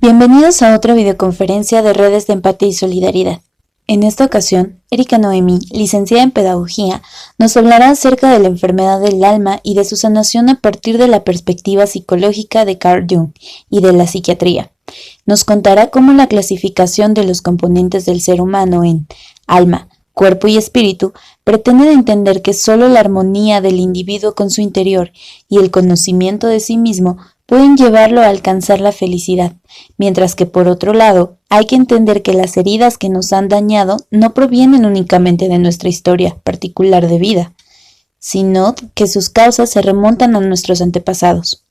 Bienvenidos a otra videoconferencia de Redes de Empatía y Solidaridad. En esta ocasión, Erika Noemí, licenciada en Pedagogía, nos hablará acerca de la enfermedad del alma y de su sanación a partir de la perspectiva psicológica de Carl Jung y de la psiquiatría. Nos contará cómo la clasificación de los componentes del ser humano en alma, cuerpo y espíritu pretende entender que solo la armonía del individuo con su interior y el conocimiento de sí mismo pueden llevarlo a alcanzar la felicidad, mientras que por otro lado hay que entender que las heridas que nos han dañado no provienen únicamente de nuestra historia particular de vida, sino que sus causas se remontan a nuestros antepasados.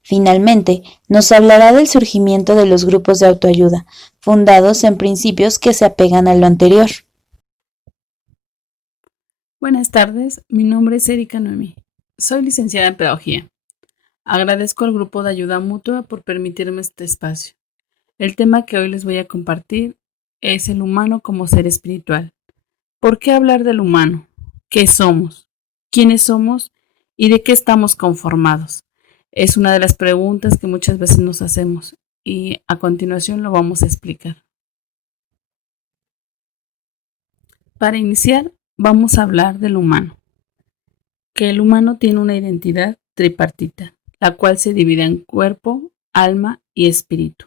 Finalmente, nos hablará del surgimiento de los grupos de autoayuda, fundados en principios que se apegan a lo anterior. Buenas tardes, mi nombre es Erika Noemí. Soy licenciada en Pedagogía. Agradezco al Grupo de Ayuda Mutua por permitirme este espacio. El tema que hoy les voy a compartir es el humano como ser espiritual. ¿Por qué hablar del humano? ¿Qué somos? ¿Quiénes somos? ¿Y de qué estamos conformados? Es una de las preguntas que muchas veces nos hacemos y a continuación lo vamos a explicar. Para iniciar, vamos a hablar del humano. Que el humano tiene una identidad tripartita, la cual se divide en cuerpo, alma y espíritu.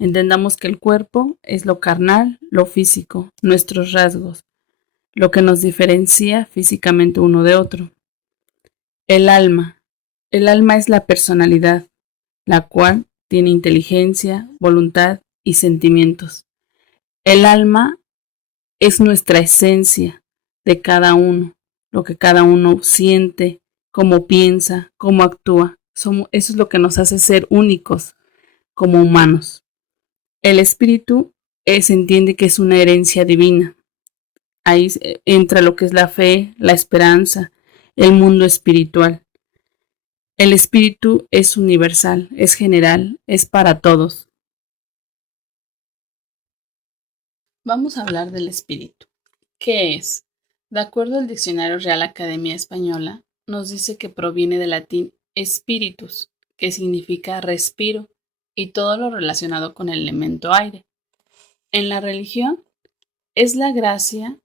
Entendamos que el cuerpo es lo carnal, lo físico, nuestros rasgos, lo que nos diferencia físicamente uno de otro. El alma es la personalidad, la cual tiene inteligencia, voluntad y sentimientos. El alma es nuestra esencia de cada uno, lo que cada uno siente, cómo piensa, cómo actúa. Eso es lo que nos hace ser únicos como humanos. El espíritu se entiende que es una herencia divina. Ahí entra lo que es la fe, la esperanza, el mundo espiritual. El espíritu es universal, es general, es para todos. Vamos a hablar del espíritu. ¿Qué es? De acuerdo al Diccionario Real Academia Española, nos dice que proviene del latín spiritus, que significa respiro, y todo lo relacionado con el elemento aire. En la religión, es la gracia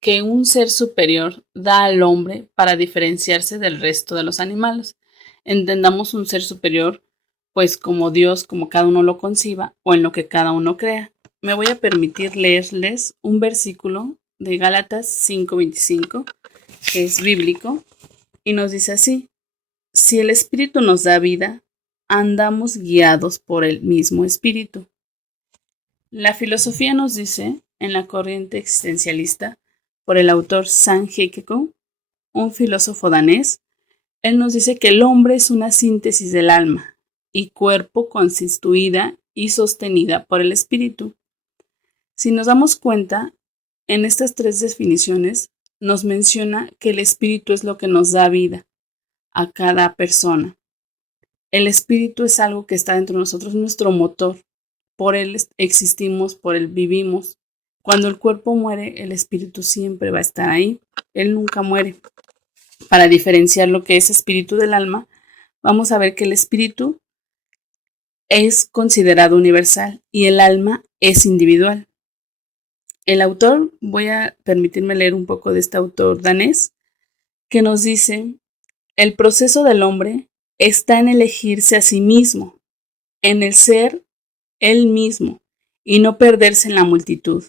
que un ser superior da al hombre para diferenciarse del resto de los animales. Entendamos un ser superior, pues como Dios, como cada uno lo conciba, o en lo que cada uno crea. Me voy a permitir leerles un versículo de Gálatas 5:25, que es bíblico, y nos dice así: si el Espíritu nos da vida, andamos guiados por el mismo Espíritu. La filosofía nos dice, en la corriente existencialista, por el autor Søren Kierkegaard, un filósofo danés, él nos dice que el hombre es una síntesis del alma y cuerpo constituida y sostenida por el espíritu. Si nos damos cuenta, en estas tres definiciones nos menciona que el espíritu es lo que nos da vida a cada persona. El espíritu es algo que está dentro de nosotros, nuestro motor. Por él existimos, por él vivimos. Cuando el cuerpo muere, el espíritu siempre va a estar ahí. Él nunca muere. Para diferenciar lo que es espíritu del alma, vamos a ver que el espíritu es considerado universal y el alma es individual. El autor, voy a permitirme leer un poco de este autor danés, que nos dice: el proceso del hombre está en elegirse a sí mismo, en el ser él mismo y no perderse en la multitud.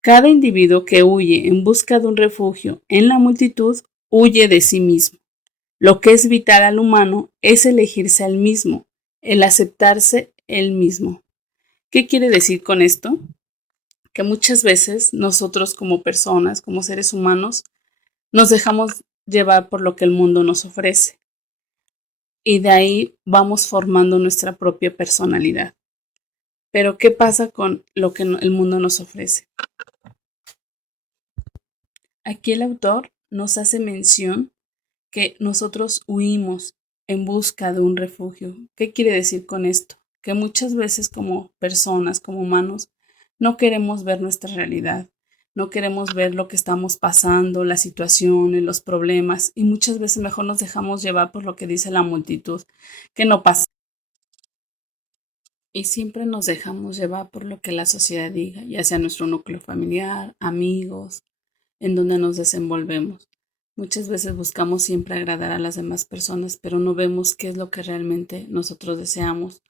Cada individuo que huye en busca de un refugio en la multitud huye de sí mismo. Lo que es vital al humano es elegirse al mismo, el aceptarse él mismo. ¿Qué quiere decir con esto? Que muchas veces nosotros como personas, como seres humanos, nos dejamos llevar por lo que el mundo nos ofrece y de ahí vamos formando nuestra propia personalidad. Pero ¿qué pasa con lo que el mundo nos ofrece? Aquí el autor nos hace mención que nosotros huimos en busca de un refugio. ¿Qué quiere decir con esto? Que muchas veces como personas, como humanos, no queremos ver nuestra realidad, no queremos ver lo que estamos pasando, las situaciones, los problemas, y muchas veces mejor nos dejamos llevar por lo que dice la multitud, que no pasa. Y siempre nos dejamos llevar por lo que la sociedad diga, ya sea nuestro núcleo familiar, amigos, en donde nos desenvolvemos. Muchas veces buscamos siempre agradar a las demás personas, pero no vemos qué es lo que realmente nosotros deseamos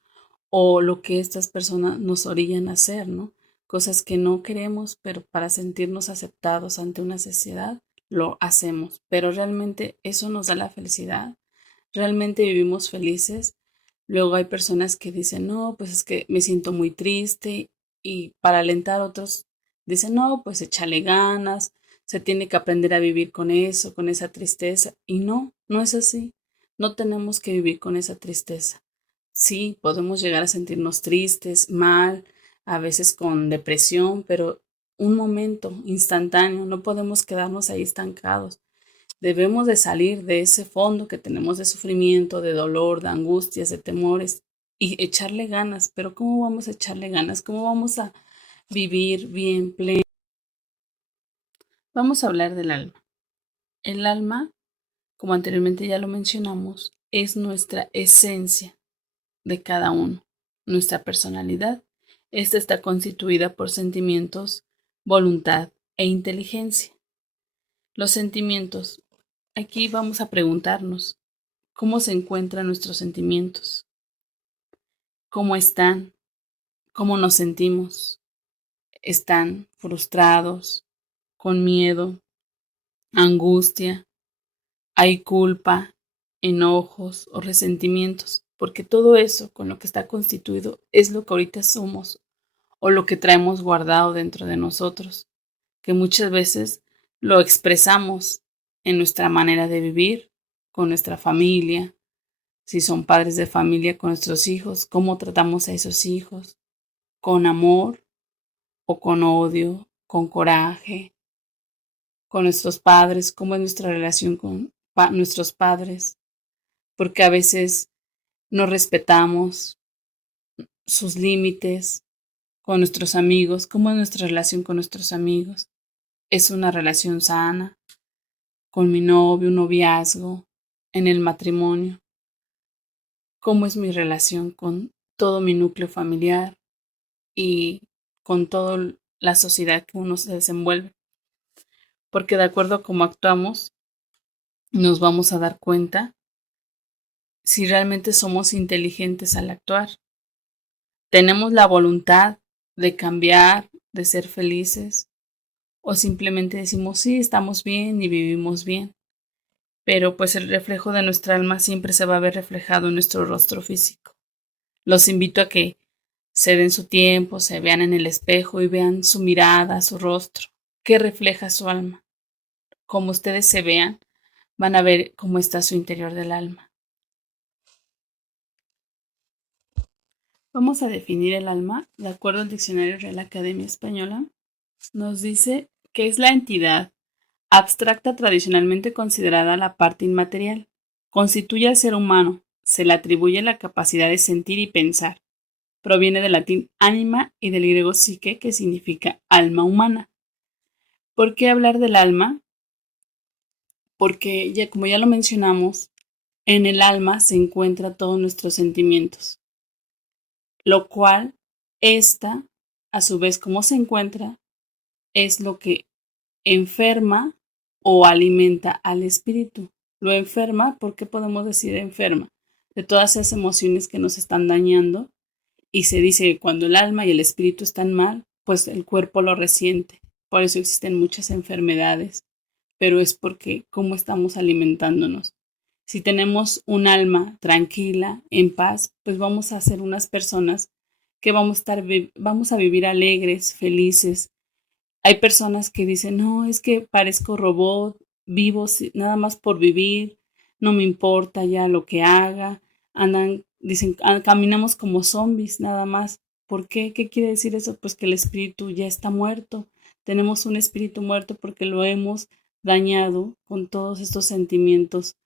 o lo que estas personas nos orillan a hacer, ¿no? Cosas que no queremos, pero para sentirnos aceptados ante una sociedad, lo hacemos. Pero realmente eso nos da la felicidad. Realmente vivimos felices. Luego hay personas que dicen, no, pues es que me siento muy triste y para alentar a otros dicen, no, pues échale ganas, se tiene que aprender a vivir con eso, con esa tristeza. Y no, no es así. No tenemos que vivir con esa tristeza. Sí, podemos llegar a sentirnos tristes, mal, a veces con depresión, pero un momento instantáneo, no podemos quedarnos ahí estancados. Debemos de salir de ese fondo que tenemos de sufrimiento, de dolor, de angustias, de temores y echarle ganas. Pero ¿cómo vamos a echarle ganas? ¿Cómo vamos a vivir bien, pleno? Vamos a hablar del alma. El alma, como anteriormente ya lo mencionamos, es nuestra esencia de cada uno, nuestra personalidad. Esta está constituida por sentimientos, voluntad e inteligencia. Los sentimientos. Aquí vamos a preguntarnos, ¿cómo se encuentran nuestros sentimientos? ¿Cómo están? ¿Cómo nos sentimos? ¿Están frustrados, con miedo, angustia? ¿Hay culpa, enojos o resentimientos? Porque todo eso con lo que está constituido es lo que ahorita somos o lo que traemos guardado dentro de nosotros, que muchas veces lo expresamos en nuestra manera de vivir, con nuestra familia, si son padres de familia, con nuestros hijos, cómo tratamos a esos hijos, con amor o con odio, con coraje, con nuestros padres, cómo es nuestra relación con nuestros padres, porque a veces no respetamos sus límites, con nuestros amigos, cómo es nuestra relación con nuestros amigos. Es una relación sana, con mi novio, un noviazgo, en el matrimonio, cómo es mi relación con todo mi núcleo familiar y con toda la sociedad que uno se desenvuelve. Porque de acuerdo a cómo actuamos, nos vamos a dar cuenta si realmente somos inteligentes al actuar. Tenemos la voluntad de cambiar, de ser felices, o simplemente decimos sí, estamos bien y vivimos bien. Pero pues el reflejo de nuestra alma siempre se va a ver reflejado en nuestro rostro físico. Los invito a que se den su tiempo, se vean en el espejo y vean su mirada, su rostro, qué refleja su alma. Como ustedes se vean, van a ver cómo está su interior del alma. Vamos a definir el alma, de acuerdo al Diccionario Real Academia Española. Nos dice que es la entidad abstracta tradicionalmente considerada la parte inmaterial. Constituye al ser humano, se le atribuye la capacidad de sentir y pensar. Proviene del latín anima y del griego psique, que significa alma humana. ¿Por qué hablar del alma? Porque, ya, como ya lo mencionamos, en el alma se encuentran todos nuestros sentimientos, lo cual, esta, a su vez, como se encuentra, es lo que enferma o alimenta al espíritu. Lo enferma, ¿por qué podemos decir enferma? De todas esas emociones que nos están dañando, y se dice que cuando el alma y el espíritu están mal, pues el cuerpo lo resiente. Por eso existen muchas enfermedades, pero es porque cómo estamos alimentándonos. Si tenemos un alma tranquila, en paz, pues vamos a ser unas personas que vamos a vivir alegres, felices. Hay personas que dicen, no, es que parezco robot, vivo nada más por vivir, no me importa ya lo que haga, dicen, caminamos como zombies nada más. ¿Por qué? ¿Qué quiere decir eso? Pues que el espíritu ya está muerto. Tenemos un espíritu muerto porque lo hemos dañado con todos estos sentimientos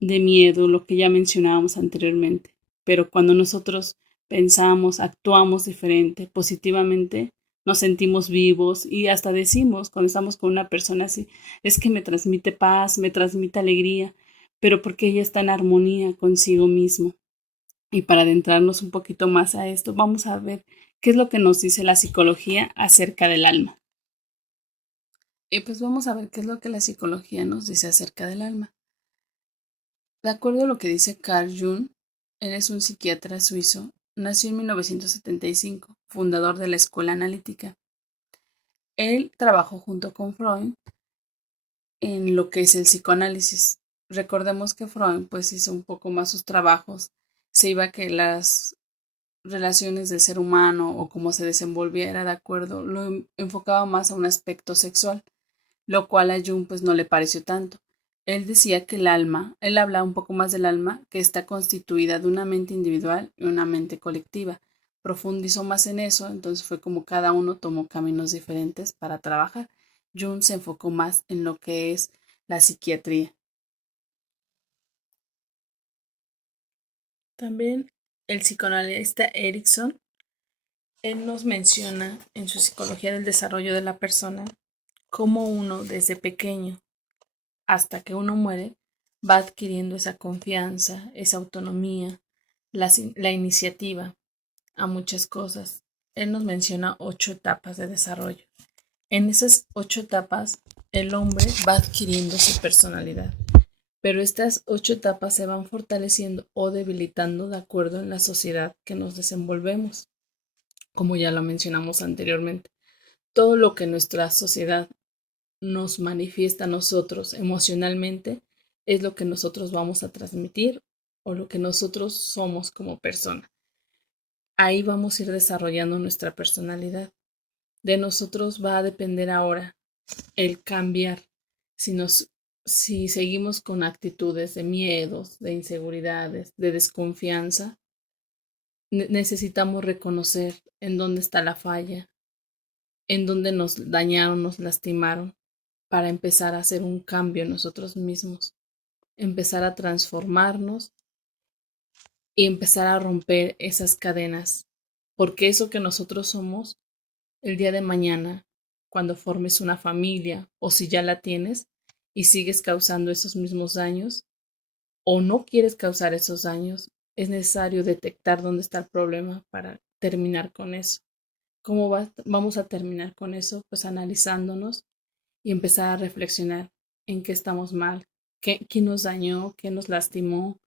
de miedo, lo que ya mencionábamos anteriormente. Pero cuando nosotros pensamos, actuamos diferente, positivamente, nos sentimos vivos y hasta decimos cuando estamos con una persona así, es que me transmite paz, me transmite alegría, pero porque ella está en armonía consigo mismo. Y para adentrarnos un poquito más a esto, vamos a ver qué es lo que nos dice la psicología acerca del alma. Y pues vamos a ver qué es lo que la psicología nos dice acerca del alma. De acuerdo a lo que dice Carl Jung, él es un psiquiatra suizo, nació en 1975, fundador de la Escuela Analítica. Él trabajó junto con Freud en lo que es el psicoanálisis. Recordemos que Freud pues hizo un poco más sus trabajos, se iba a que las relaciones del ser humano o cómo se desenvolviera de acuerdo, lo enfocaba más a un aspecto sexual, lo cual a Jung pues no le pareció tanto. Él decía que el alma, él habla un poco más del alma, que está constituida de una mente individual y una mente colectiva. Profundizó más en eso, entonces fue como cada uno tomó caminos diferentes para trabajar. Jung se enfocó más en lo que es la psiquiatría. También el psicoanalista Erickson, él nos menciona en su psicología del desarrollo de la persona cómo uno desde pequeño hasta que uno muere, va adquiriendo esa confianza, esa autonomía, la iniciativa a muchas cosas. Él nos menciona 8 etapas de desarrollo. En esas 8 etapas, el hombre va adquiriendo su personalidad, pero estas 8 etapas se van fortaleciendo o debilitando de acuerdo en la sociedad que nos desenvolvemos, como ya lo mencionamos anteriormente. Todo lo que nuestra sociedad nos manifiesta a nosotros emocionalmente es lo que nosotros vamos a transmitir o lo que nosotros somos como persona. Ahí vamos a ir desarrollando nuestra personalidad. De nosotros va a depender ahora el cambiar. Si seguimos con actitudes de miedos, de inseguridades, de desconfianza, necesitamos reconocer en dónde está la falla, en dónde nos dañaron, nos lastimaron, para empezar a hacer un cambio en nosotros mismos, empezar a transformarnos y empezar a romper esas cadenas, porque eso que nosotros somos, el día de mañana, cuando formes una familia o si ya la tienes y sigues causando esos mismos daños o no quieres causar esos daños, es necesario detectar dónde está el problema para terminar con eso. ¿Cómo vamos a terminar con eso? Pues analizándonos y empezar a reflexionar en qué estamos mal, qué nos dañó, qué nos lastimó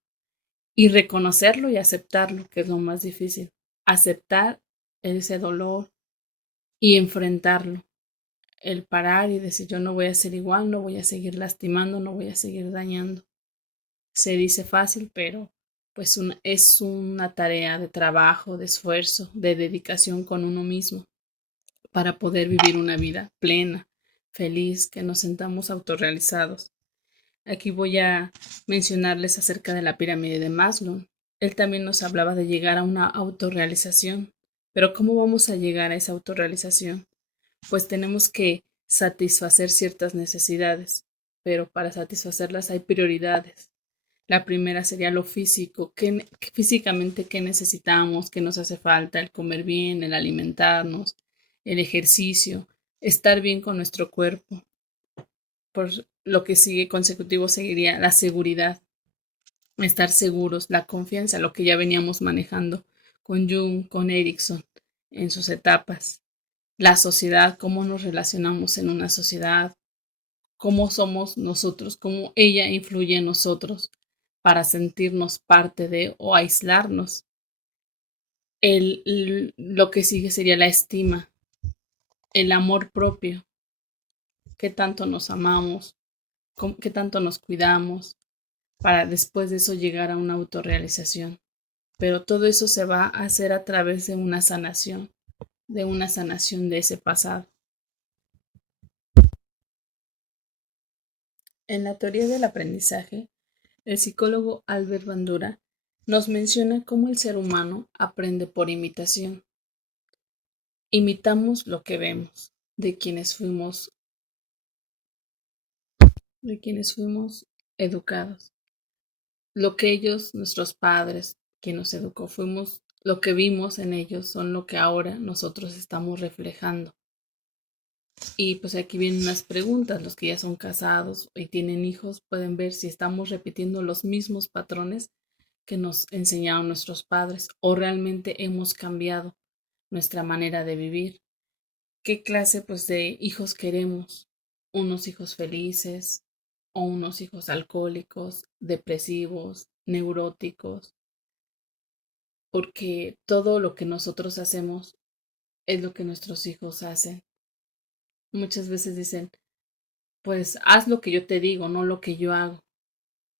y reconocerlo y aceptarlo, que es lo más difícil. Aceptar ese dolor y enfrentarlo. El parar y decir yo no voy a ser igual, no voy a seguir lastimando, no voy a seguir dañando. Se dice fácil, pero pues es una tarea de trabajo, de esfuerzo, de dedicación con uno mismo para poder vivir una vida plena, feliz, que nos sentamos autorrealizados. Aquí voy a mencionarles acerca de la pirámide de Maslow. Él también nos hablaba de llegar a una autorrealización. Pero ¿cómo vamos a llegar a esa autorrealización? Pues tenemos que satisfacer ciertas necesidades, pero para satisfacerlas hay prioridades. La primera sería lo físico, físicamente qué necesitamos, qué nos hace falta, el comer bien, el alimentarnos, el ejercicio, estar bien con nuestro cuerpo. Por lo que sigue consecutivo seguiría la seguridad, estar seguros, la confianza, lo que ya veníamos manejando con Jung, con Erickson en sus etapas. La sociedad, cómo nos relacionamos en una sociedad, cómo somos nosotros, cómo ella influye en nosotros para sentirnos parte de o aislarnos. Lo que sigue sería la estima, el amor propio, qué tanto nos amamos, qué tanto nos cuidamos, para después de eso llegar a una autorrealización. Pero todo eso se va a hacer a través de una sanación de ese pasado. En la teoría del aprendizaje, el psicólogo Albert Bandura nos menciona cómo el ser humano aprende por imitación. Imitamos lo que vemos de quienes fuimos educados. Lo que ellos, nuestros padres, quien nos educó, fuimos, lo que vimos en ellos son lo que ahora nosotros estamos reflejando. Y pues aquí vienen unas preguntas. Los que ya son casados y tienen hijos pueden ver si estamos repitiendo los mismos patrones que nos enseñaron nuestros padres o realmente hemos cambiado nuestra manera de vivir. ¿Qué clase pues de hijos queremos? ¿Unos hijos felices o unos hijos alcohólicos, depresivos, neuróticos? Porque todo lo que nosotros hacemos es lo que nuestros hijos hacen. Muchas veces dicen, pues haz lo que yo te digo, no lo que yo hago,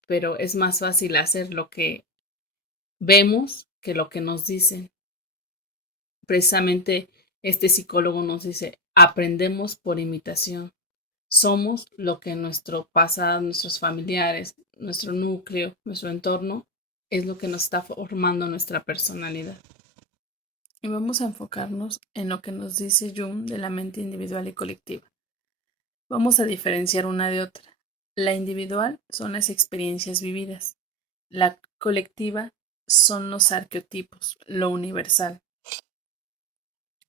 pero es más fácil hacer lo que vemos que lo que nos dicen. Precisamente este psicólogo nos dice, aprendemos por imitación. Somos lo que nuestro pasado, nuestros familiares, nuestro núcleo, nuestro entorno, es lo que nos está formando nuestra personalidad. Y vamos a enfocarnos en lo que nos dice Jung de la mente individual y colectiva. Vamos a diferenciar una de otra. La individual son las experiencias vividas. La colectiva son los arqueotipos, lo universal.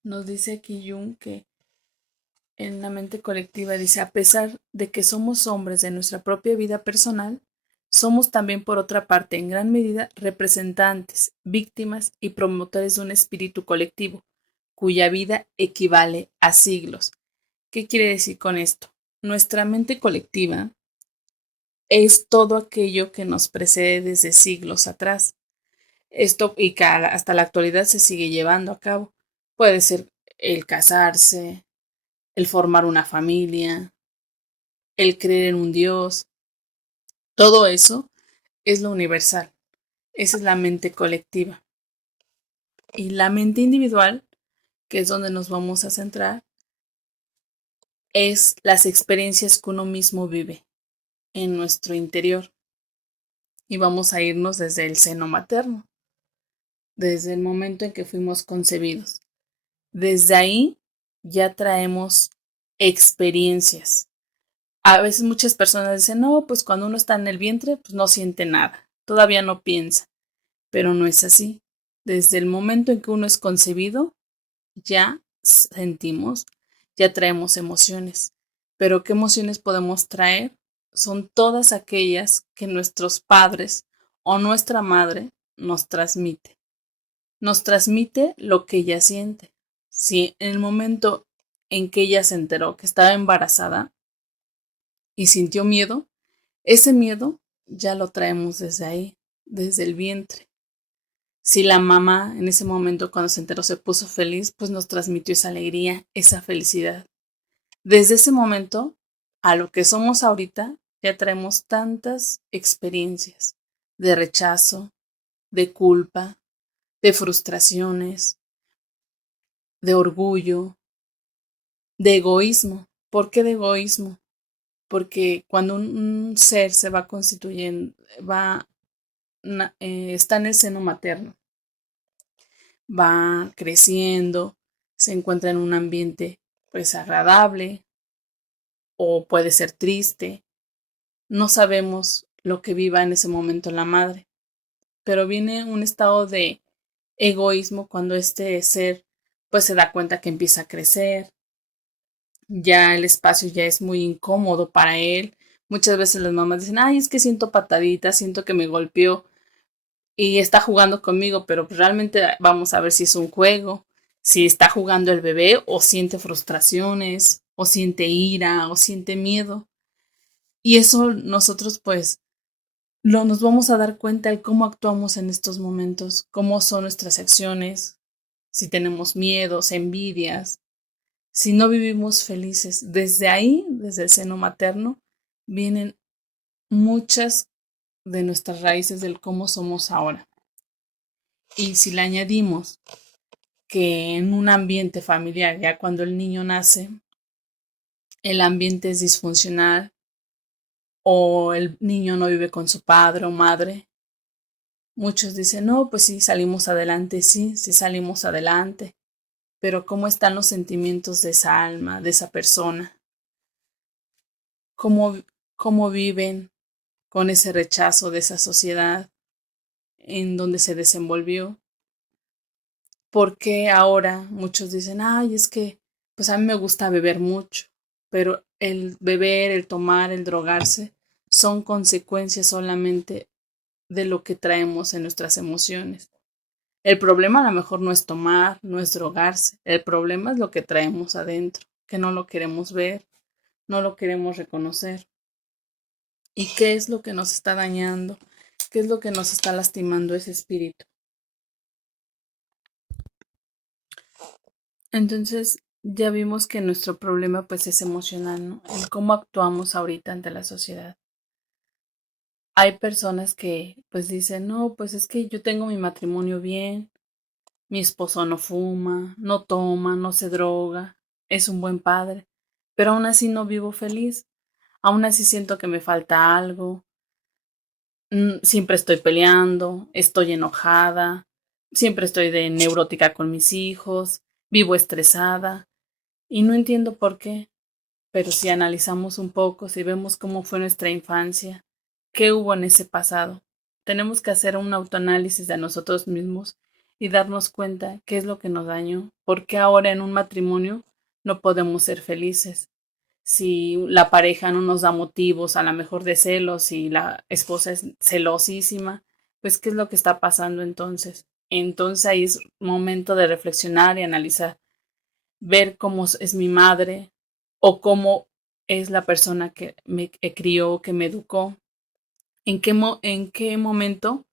Nos dice aquí Jung que en la mente colectiva dice, a pesar de que somos hombres de nuestra propia vida personal, somos también por otra parte en gran medida representantes, víctimas y promotores de un espíritu colectivo, cuya vida equivale a siglos. ¿Qué quiere decir con esto? Nuestra mente colectiva es todo aquello que nos precede desde siglos atrás. Esto y que hasta la actualidad se sigue llevando a cabo. Puede ser el casarse, el formar una familia, el creer en un Dios. Todo eso es lo universal. Esa es la mente colectiva. Y la mente individual, que es donde nos vamos a centrar, es las experiencias que uno mismo vive en nuestro interior. Y vamos a irnos desde el seno materno, desde el momento en que fuimos concebidos. Desde ahí ya traemos experiencias. A veces muchas personas dicen, no, pues cuando uno está en el vientre, pues no siente nada, todavía no piensa, pero no es así. Desde el momento en que uno es concebido, ya sentimos, ya traemos emociones. Pero ¿qué emociones podemos traer? Son todas aquellas que nuestros padres o nuestra madre nos transmite. Nos transmite lo que ella siente. Si en el momento en que ella se enteró que estaba embarazada y sintió miedo, ese miedo ya lo traemos desde ahí, desde el vientre. Si la mamá en ese momento cuando se enteró se puso feliz, pues nos transmitió esa alegría, esa felicidad. Desde ese momento a lo que somos ahorita, ya traemos tantas experiencias de rechazo, de culpa, de frustraciones, de orgullo, de egoísmo. ¿Por qué de egoísmo? Porque cuando un ser se va constituyendo, está en el seno materno, va creciendo, se encuentra en un ambiente pues agradable o puede ser triste. No sabemos lo que viva en ese momento la madre, pero viene un estado de egoísmo cuando este ser pues se da cuenta que empieza a crecer, ya el espacio ya es muy incómodo para él. Muchas veces las mamás dicen, ay, es que siento pataditas, siento que me golpeó y está jugando conmigo, pero realmente vamos a ver si es un juego, si está jugando el bebé o siente frustraciones, o siente ira, o siente miedo. Y eso nosotros pues nos vamos a dar cuenta de cómo actuamos en estos momentos, cómo son nuestras acciones, si tenemos miedos, envidias, si no vivimos felices. Desde ahí, desde el seno materno, vienen muchas de nuestras raíces del cómo somos ahora. Y si le añadimos que en un ambiente familiar, ya cuando el niño nace, el ambiente es disfuncional o el niño no vive con su padre o madre, muchos dicen, no, pues sí, salimos adelante, sí, sí salimos adelante, pero ¿cómo están los sentimientos de esa alma, de esa persona? ¿Cómo, cómo viven con ese rechazo de esa sociedad en donde se desenvolvió? Porque ahora muchos dicen, ay, es que, pues a mí me gusta beber mucho, pero el beber, el tomar, el drogarse son consecuencias solamente de lo que traemos en nuestras emociones. El problema a lo mejor no es tomar, no es drogarse, el problema es lo que traemos adentro, que no lo queremos ver, no lo queremos reconocer. ¿Y qué es lo que nos está dañando? ¿Qué es lo que nos está lastimando ese espíritu? Entonces, ya vimos que nuestro problema pues es emocional, ¿no? El cómo actuamos ahorita ante la sociedad. Hay personas que pues dicen, no, pues es que yo tengo mi matrimonio bien, mi esposo no fuma, no toma, no se droga, es un buen padre, pero aún así no vivo feliz, aún así siento que me falta algo, siempre estoy peleando, estoy enojada, siempre estoy de neurótica con mis hijos, vivo estresada y no entiendo por qué. Pero si analizamos un poco, si vemos cómo fue nuestra infancia, qué hubo en ese pasado, tenemos que hacer un autoanálisis de nosotros mismos y darnos cuenta qué es lo que nos dañó, por qué ahora en un matrimonio no podemos ser felices. Si la pareja no nos da motivos, a lo mejor de celos, y la esposa es celosísima, pues ¿qué es lo que está pasando entonces? Entonces ahí es momento de reflexionar y analizar, ver cómo es mi madre o cómo es la persona que me crió, que me educó, en qué momento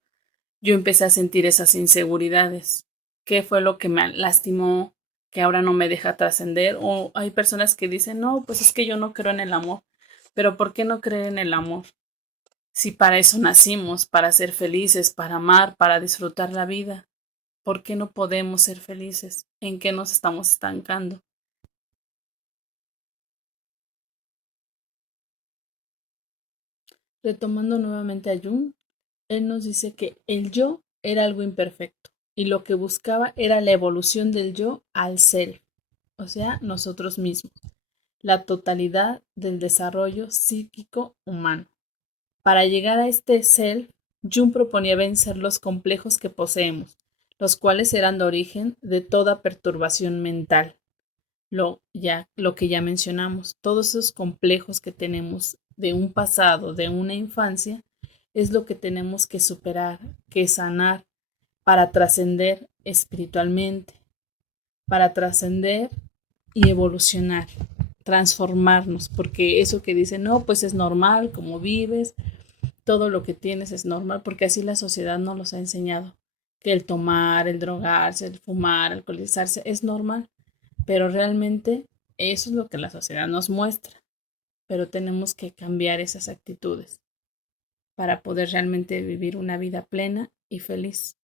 yo empecé a sentir esas inseguridades, qué fue lo que me lastimó, que ahora no me deja trascender, o hay personas que dicen, no, pues es que yo no creo en el amor, pero ¿por qué no creer en el amor? Si para eso nacimos, para ser felices, para amar, para disfrutar la vida, ¿por qué no podemos ser felices? ¿En qué nos estamos estancando? Retomando nuevamente a Jung, él nos dice que el yo era algo imperfecto y lo que buscaba era la evolución del yo al ser, o sea, nosotros mismos, la totalidad del desarrollo psíquico humano. Para llegar a este self, Jung proponía vencer los complejos que poseemos, los cuales eran de origen de toda perturbación mental. Lo que ya mencionamos, todos esos complejos que tenemos de un pasado, de una infancia, es lo que tenemos que superar, que sanar para trascender espiritualmente, para trascender y evolucionar, transformarnos, porque eso que dicen, no, pues es normal, como vives, todo lo que tienes es normal, porque así la sociedad nos los ha enseñado, que el tomar, el drogarse, el fumar, el alcoholizarse es normal, pero realmente eso es lo que la sociedad nos muestra, pero tenemos que cambiar esas actitudes para poder realmente vivir una vida plena y feliz.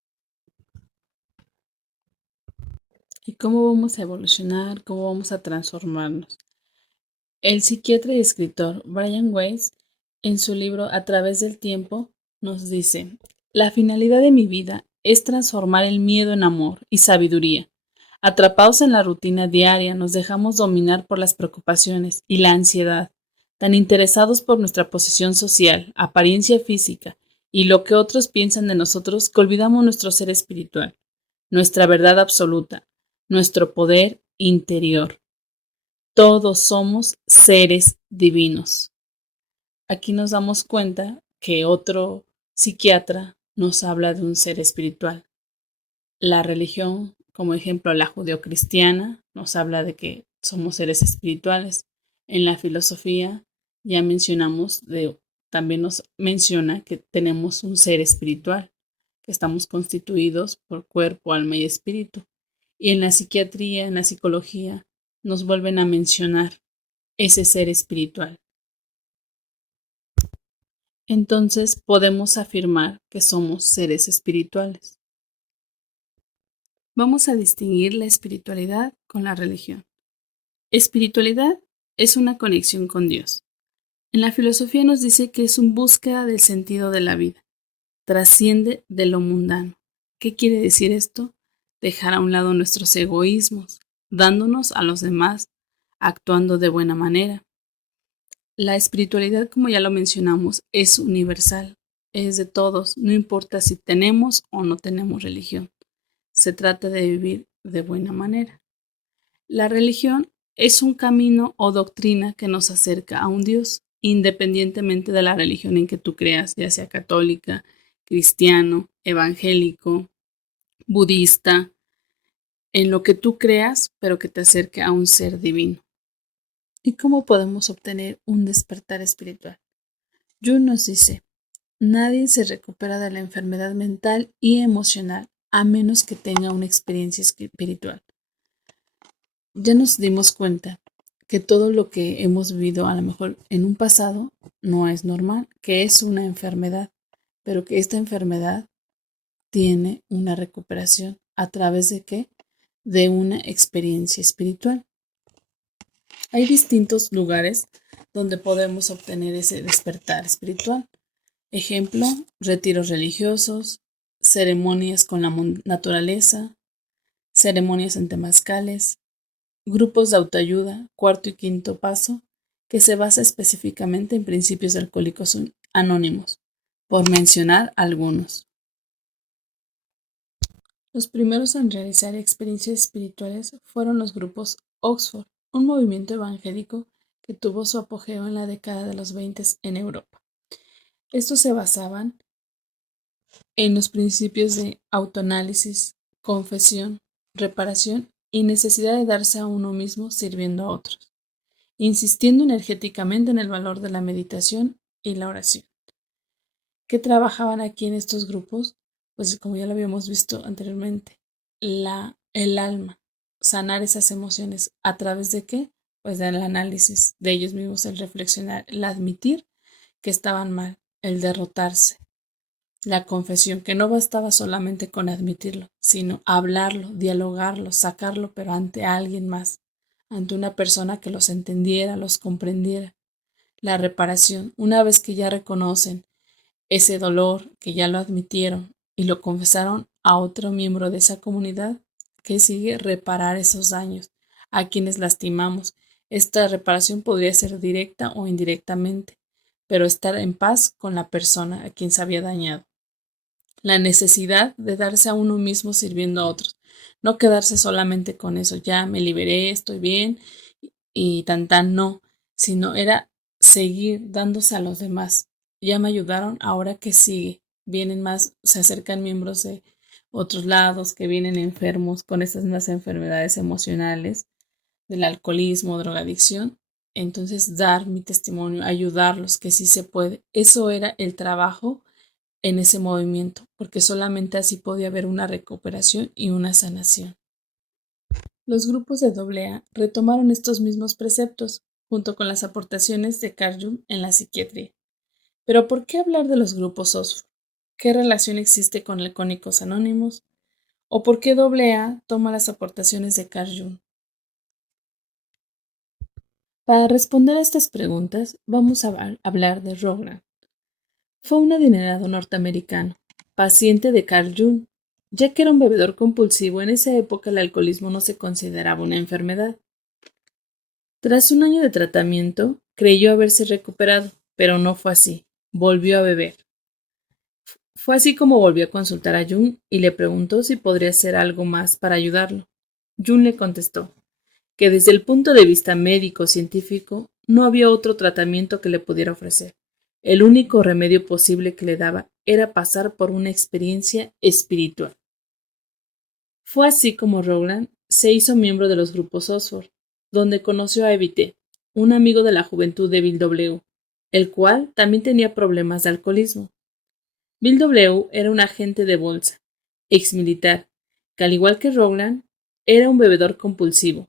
¿Y cómo vamos a evolucionar? ¿Cómo vamos a transformarnos? El psiquiatra y escritor Brian Weiss, en su libro A través del tiempo, nos dice, la finalidad de mi vida es transformar el miedo en amor y sabiduría. Atrapados en la rutina diaria, nos dejamos dominar por las preocupaciones y la ansiedad, tan interesados por nuestra posición social, apariencia física y lo que otros piensan de nosotros que olvidamos nuestro ser espiritual, nuestra verdad absoluta, nuestro poder interior. Todos somos seres divinos. Aquí nos damos cuenta que otro psiquiatra nos habla de un ser espiritual. La religión, como ejemplo la judeocristiana, nos habla de que somos seres espirituales. En la filosofía ya mencionamos, también nos menciona que tenemos un ser espiritual, que estamos constituidos por cuerpo, alma y espíritu. Y en la psiquiatría, en la psicología, nos vuelven a mencionar ese ser espiritual. entonces podemos afirmar que somos seres espirituales. Vamos a distinguir la espiritualidad con la religión. Espiritualidad es una conexión con Dios. En la filosofía nos dice que es una búsqueda del sentido de la vida. Trasciende de lo mundano. ¿Qué quiere decir esto? Dejar a un lado nuestros egoísmos, dándonos a los demás, actuando de buena manera. La espiritualidad, como ya lo mencionamos, es universal, es de todos, no importa si tenemos o no tenemos religión. Se trata de vivir de buena manera. La religión es un camino o doctrina que nos acerca a un Dios, independientemente de la religión en que tú creas, ya sea católica, cristiano, evangélico, budista, en lo que tú creas, pero que te acerque a un ser divino. ¿Y cómo podemos obtener un despertar espiritual? Jung nos dice, nadie se recupera de la enfermedad mental y emocional a menos que tenga una experiencia espiritual. Ya nos dimos cuenta que todo lo que hemos vivido a lo mejor en un pasado no es normal, que es una enfermedad, pero que esta enfermedad tiene una recuperación a través de qué? De una experiencia espiritual. Hay distintos lugares donde podemos obtener ese despertar espiritual. Ejemplo, retiros religiosos, ceremonias con la naturaleza, ceremonias en temazcales, grupos de autoayuda, cuarto y quinto paso, que se basa específicamente en principios de Alcohólicos Anónimos, por mencionar algunos. Los primeros en realizar experiencias espirituales fueron los grupos Oxford, un movimiento evangélico que tuvo su apogeo en la década de los 20 en Europa. Estos se basaban en los principios de autoanálisis, confesión, reparación y necesidad de darse a uno mismo sirviendo a otros, insistiendo energéticamente en el valor de la meditación y la oración. ¿Qué trabajaban aquí en estos grupos? Pues como ya lo habíamos visto anteriormente, el alma, sanar esas emociones. ¿A través de qué? Pues del análisis de ellos mismos, el reflexionar, el admitir que estaban mal, el derrotarse. La confesión, que no bastaba solamente con admitirlo, sino hablarlo, dialogarlo, sacarlo, pero ante alguien más, ante una persona que los entendiera, los comprendiera. La reparación, una vez que ya reconocen ese dolor, que ya lo admitieron y lo confesaron a otro miembro de esa comunidad, que sigue reparar esos daños a quienes lastimamos. Esta reparación podría ser directa o indirectamente, pero estar en paz con la persona a quien se había dañado. La necesidad de darse a uno mismo sirviendo a otros, no quedarse solamente con eso, ya me liberé, estoy bien y tan no, sino era seguir dándose a los demás. Ya me ayudaron, ahora que sigue. Vienen más, se acercan miembros de otros lados que vienen enfermos con estas mismas enfermedades emocionales, del alcoholismo, drogadicción. Entonces, dar mi testimonio, ayudarlos, que sí se puede. Eso era el trabajo en ese movimiento, porque solamente así podía haber una recuperación y una sanación. Los grupos de AA retomaron estos mismos preceptos, junto con las aportaciones de Carl Jung en la psiquiatría. Pero ¿por qué hablar de los grupos Oxford? ¿Qué relación existe con Alcohólicos Anónimos? ¿O por qué AA toma las aportaciones de Carl Jung? Para responder a estas preguntas, vamos a hablar de Rogland. Fue un adinerado norteamericano, paciente de Carl Jung. Ya que era un bebedor compulsivo, en esa época el alcoholismo no se consideraba una enfermedad. Tras un año de tratamiento, creyó haberse recuperado, pero no fue así. Volvió a beber. Fue así como volvió a consultar a Jung y le preguntó si podría hacer algo más para ayudarlo. Jung le contestó que desde el punto de vista médico-científico no había otro tratamiento que le pudiera ofrecer. El único remedio posible que le daba era pasar por una experiencia espiritual. Fue así como Rowland se hizo miembro de los grupos Oxford, donde conoció a Evite, un amigo de la juventud de Bill W., el cual también tenía problemas de alcoholismo. Bill W. era un agente de bolsa, exmilitar, que al igual que Rowland, era un bebedor compulsivo.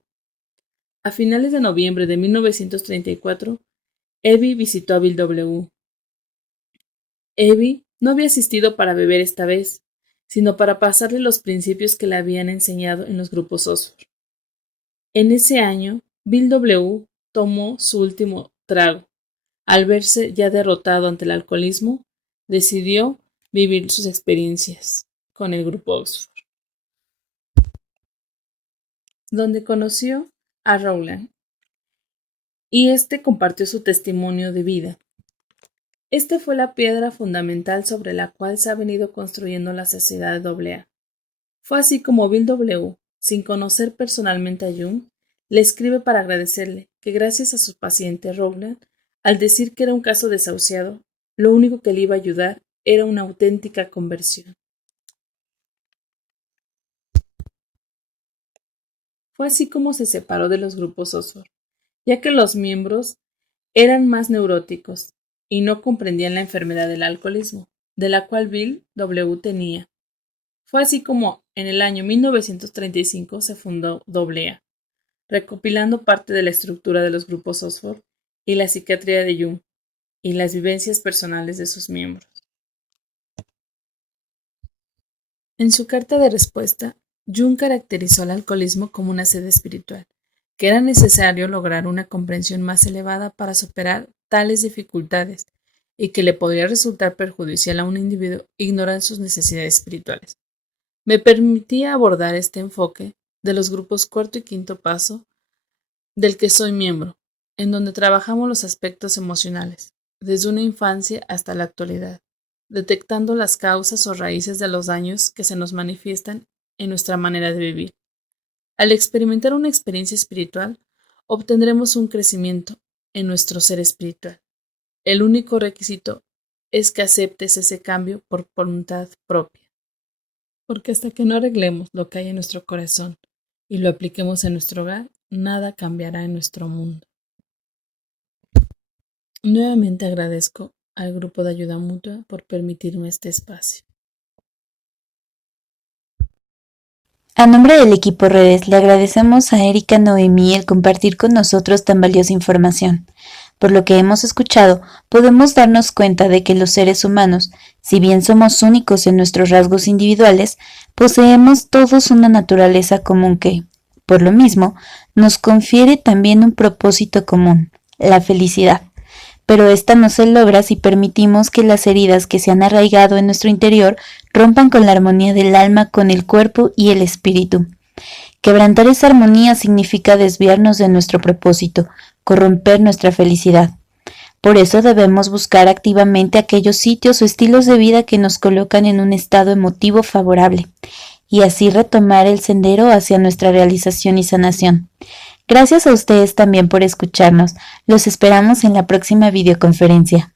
A finales de noviembre de 1934, Evie visitó a Bill W. Evie no había asistido para beber esta vez, sino para pasarle los principios que le habían enseñado en los grupos Oxford. En ese año, Bill W. tomó su último trago. Al verse ya derrotado ante el alcoholismo, decidió vivir sus experiencias con el grupo Oxford, donde conoció a Rowland y este compartió su testimonio de vida. Este fue la piedra fundamental sobre la cual se ha venido construyendo la sociedad de AA. Fue así como Bill W., sin conocer personalmente a Jung, le escribe para agradecerle que gracias a su paciente Rowland, al decir que era un caso desahuciado, lo único que le iba a ayudar era una auténtica conversión. Fue así como se separó de los grupos Oxford, ya que los miembros eran más neuróticos y no comprendían la enfermedad del alcoholismo, de la cual Bill W. tenía. Fue así como en el año 1935 se fundó AA, recopilando parte de la estructura de los grupos Oxford y la psiquiatría de Jung y las vivencias personales de sus miembros. En su carta de respuesta, Jung caracterizó al alcoholismo como una sed espiritual, que era necesario lograr una comprensión más elevada para superar tales dificultades y que le podría resultar perjudicial a un individuo ignorar sus necesidades espirituales. Me permitía abordar este enfoque de los grupos cuarto y quinto paso del que soy miembro, en donde trabajamos los aspectos emocionales, desde una infancia hasta la actualidad, detectando las causas o raíces de los daños que se nos manifiestan en nuestra manera de vivir. Al experimentar una experiencia espiritual, obtendremos un crecimiento en nuestro ser espiritual. El único requisito es que aceptes ese cambio por voluntad propia. Porque hasta que no arreglemos lo que hay en nuestro corazón y lo apliquemos en nuestro hogar, nada cambiará en nuestro mundo. Nuevamente agradezco al Grupo de Ayuda Mutua por permitirme este espacio. A nombre del equipo Redes, le agradecemos a Erika Noemí el compartir con nosotros tan valiosa información. Por lo que hemos escuchado, podemos darnos cuenta de que los seres humanos, si bien somos únicos en nuestros rasgos individuales, poseemos todos una naturaleza común que, por lo mismo, nos confiere también un propósito común, la felicidad. Pero esta no se logra si permitimos que las heridas que se han arraigado en nuestro interior rompan con la armonía del alma con el cuerpo y el espíritu. Quebrantar esa armonía significa desviarnos de nuestro propósito, corromper nuestra felicidad. Por eso debemos buscar activamente aquellos sitios o estilos de vida que nos colocan en un estado emotivo favorable, y así retomar el sendero hacia nuestra realización y sanación. Gracias a ustedes también por escucharnos. Los esperamos en la próxima videoconferencia.